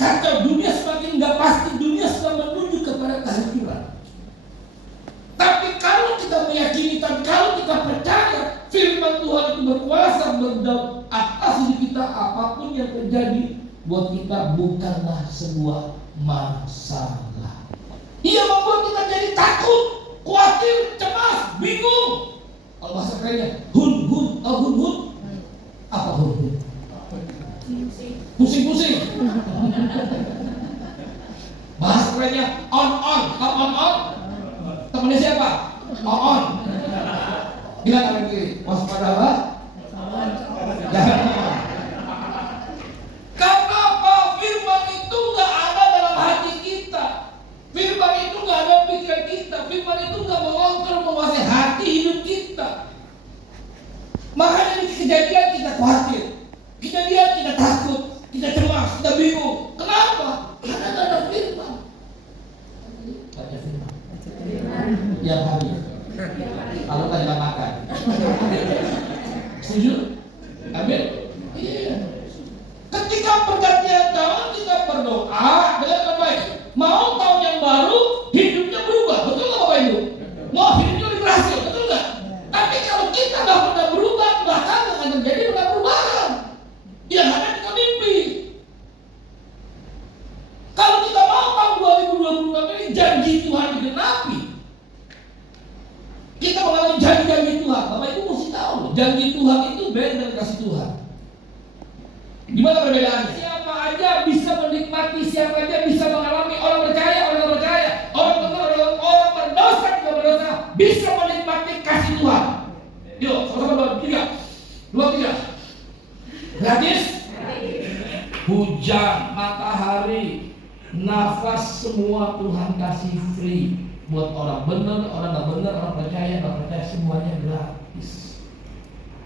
Kacau, dunia semakin nggak pasti, dunia sedang menuju kepada kehancuran. Tapi kalau kita meyakini dan kalau kita percaya firman Tuhan itu berkuasa atas hidup kita, apapun yang terjadi buat kita bukanlah sebuah masalah. Ia membuat kita jadi takut, khawatir, cemas, bingung. Kalau bahasa kerennya hun. Apa hun? Pusing-pusing. Bahasa kerennya on. Temennya siapa? On. Bilang kanan kiri, waspadalah. Jangan. Karena apa? Firman itu nggak ada dalam hati kita. Firman itu nggak ada pikiran kita. Firman itu nggak mengontrol, menguasai hati hidup kita. Makanya di kejadian kita khawatir, kejadian kita takut, kita cemas, kita bingung. Kenapa? Karena nggak ada firman. Baca firman. Yang hari. Kalau tadi makan. Setuju? Amin. Iya. Ketika pergantian tahun kita berdoa dengan baik. Mau tahun yang baru, hidupnya berubah. Betul nggak Bapak Ibu? Mau hidupnya lebih berhasil, betul nggak? Tapi kalau kita nggak pernah berubah, bahkan akan terjadi perubahan. Yang ada kita mimpi. Kalau kita mau tahun 2026 ini janji Tuhan digenapi, kita mengalami janji-janji Tuhan. Bapak Ibu mesti tahu, janji Tuhan itu beda dengan kasih Tuhan. Gimana perbedaannya? Siapa aja bisa menikmati, siapa aja bisa mengalami, orang percaya, orang percaya, orang benar, orang berdosa, juga berdosa, bisa menikmati kasih Tuhan. Yuk, sama-sama 2, 3. Gratis? Hujan, matahari, nafas, semua Tuhan kasih free buat orang benar, orang nggak benar, orang percaya, nggak percaya, semuanya gratis.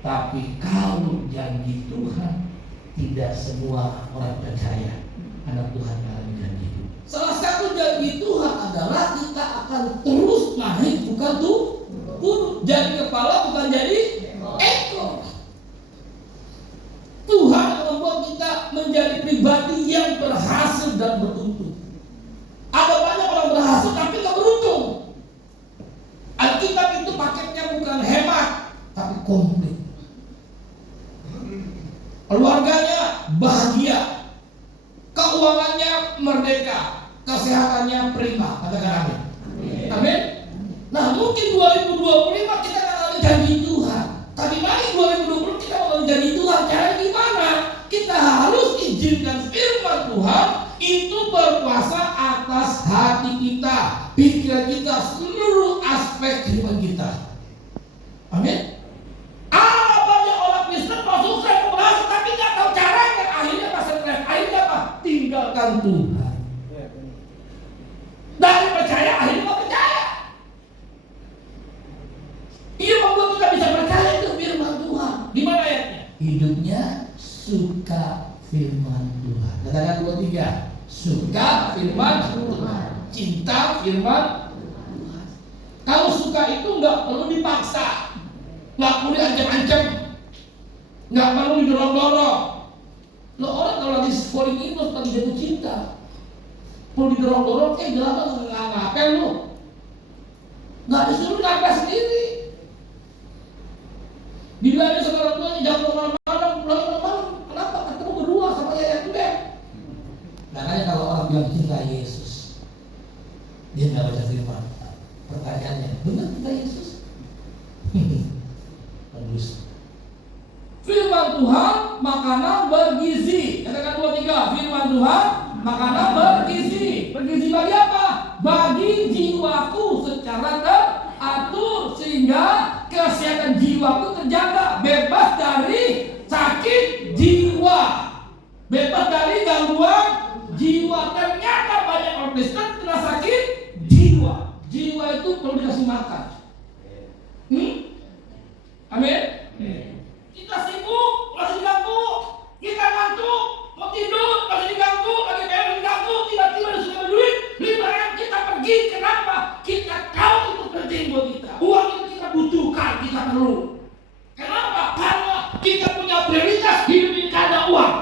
Tapi kalau janji Tuhan, tidak semua orang percaya anak Tuhan dalam janji itu. Salah satu janji Tuhan adalah kita akan terus naik, bukan turun. Jadi kepala bukan jadi ekor. Tuhan membuat kita menjadi pribadi yang berhasil dan beruntung. Ada banyak orang berhasil tapi gak beruntung. Alkitab itu paketnya bukan hemat, tapi komplit. Keluarganya bahagia, keuangannya merdeka, kesehatannya prima. Katakan amin. Amin. Nah, mungkin 2025 kita akan ada janji Tuhan. Tapi mari 2020 kita mau janji Tuhan. Cara gimana? Kita harus izinkan firman Tuhan itu berkuasa atas hati kita, pikiran kita, seluruh aspek kehidupan kita. Amin. Ada banyak orang Kristen mau sukses, mau berhasil, tapi nggak tahu caranya. Akhirnya pas stres, akhirnya apa? Tinggalkan Tuhan. Dari percaya akhirnya nggak percaya. Ia membuat kita bisa percaya itu firman Tuhan. Gimana ayatnya? Hidupnya suka firman Tuhan. Katakan 2, 3. Suka firman Tuhan, cinta firman Tuhan. Kalau suka itu nggak perlu dipaksa, nggak perlu diancam-ancam, nggak perlu didorong-dorong. Lo orang kalau lagi falling in love, lagi jatuh cinta, perlu didorong-dorong, jangan nggak ngapel lo, nggak disuruh ngapel sendiri. Bila ada seorang tuanya jangan malam-malam, pulang malam, kenapa? Ketemu berdua sama Yaya Tuhan. Makanya kalau orang bilang cinta Yesus, dia nggak baca firman. Pertanyaannya, benar cinta Yesus? Bagus. Firman Tuhan makanan bergizi. Katakan 2, 3. Firman Tuhan makanan bergizi. Bergizi bagi apa? Bagi jiwaku secara teratur sehingga kesehatan jiwaku terjaga, bebas dari sakit jiwa, bebas dari gangguan jiwa. Ternyata banyak orang Kristen kena sakit jiwa. Jiwa itu perlu dikasih makan. Amin. Kita sibuk, masih diganggu. Kita ngantuk, mau tidur, masih diganggu. Lagi kayak diganggu, tiba-tiba ada suka duit. Liburan kita pergi, kenapa? Kita tahu itu penting buat kita. Uang itu kita butuhkan, kita perlu. Kenapa? Karena kita punya prioritas hidup ini karena uang.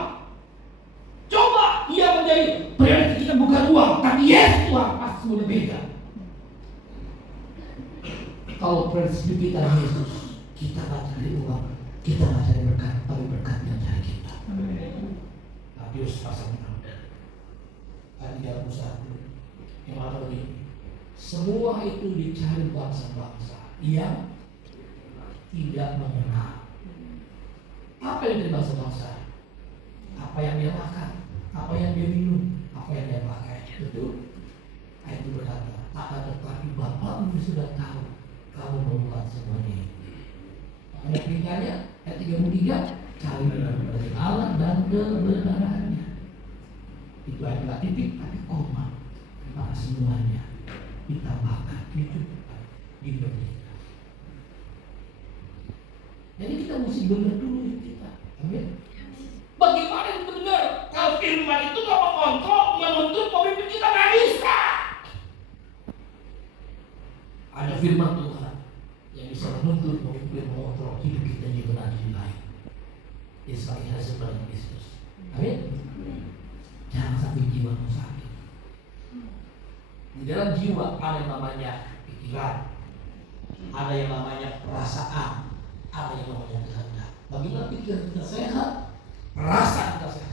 Coba jadi prioritas kita bukan uang, tapi yes uang pasti sudah beda. Kalau prioritas kita Yesus, kita nggak cari uang, kita nggak cari berkat, tapi berkat yang cari kita. Matius pasal 6 ayat 31 yang ada begini, semua itu dicari bangsa-bangsa yang tidak mengenal. Apa yang dari bangsa-bangsa? Apa yang dia makan, apa yang dia minum, apa yang dia pakai. Betul. Ayat itu berkata, akan tetapi Bapakmu sudah tahu kamu memerlukan semuanya. Makanya peringkatnya ayat 33, cari dari Allah dan kebenarannya. Itu ayat nggak titik tapi koma. Maka semuanya ditambahkan, dicukupkan, diberikan. Jadi kita mesti benar dulu kita. Amin. Bagaimana itu benar? Kalau firman itu nggak mengontrol, menuntut pemimpin kita nggak bisa. Ada firman Tuhan yang bisa menuntut pemimpin mengontrol hidup kita juga nanti lain. Israel seperti Kristus. Amin. Jangan sampai jiwamu sakit. Di dalam jiwa ada yang namanya pikiran, ada yang namanya perasaan, ada yang namanya kehendak. Bagaimana pikiran kita sehat, perasaan kita sehat,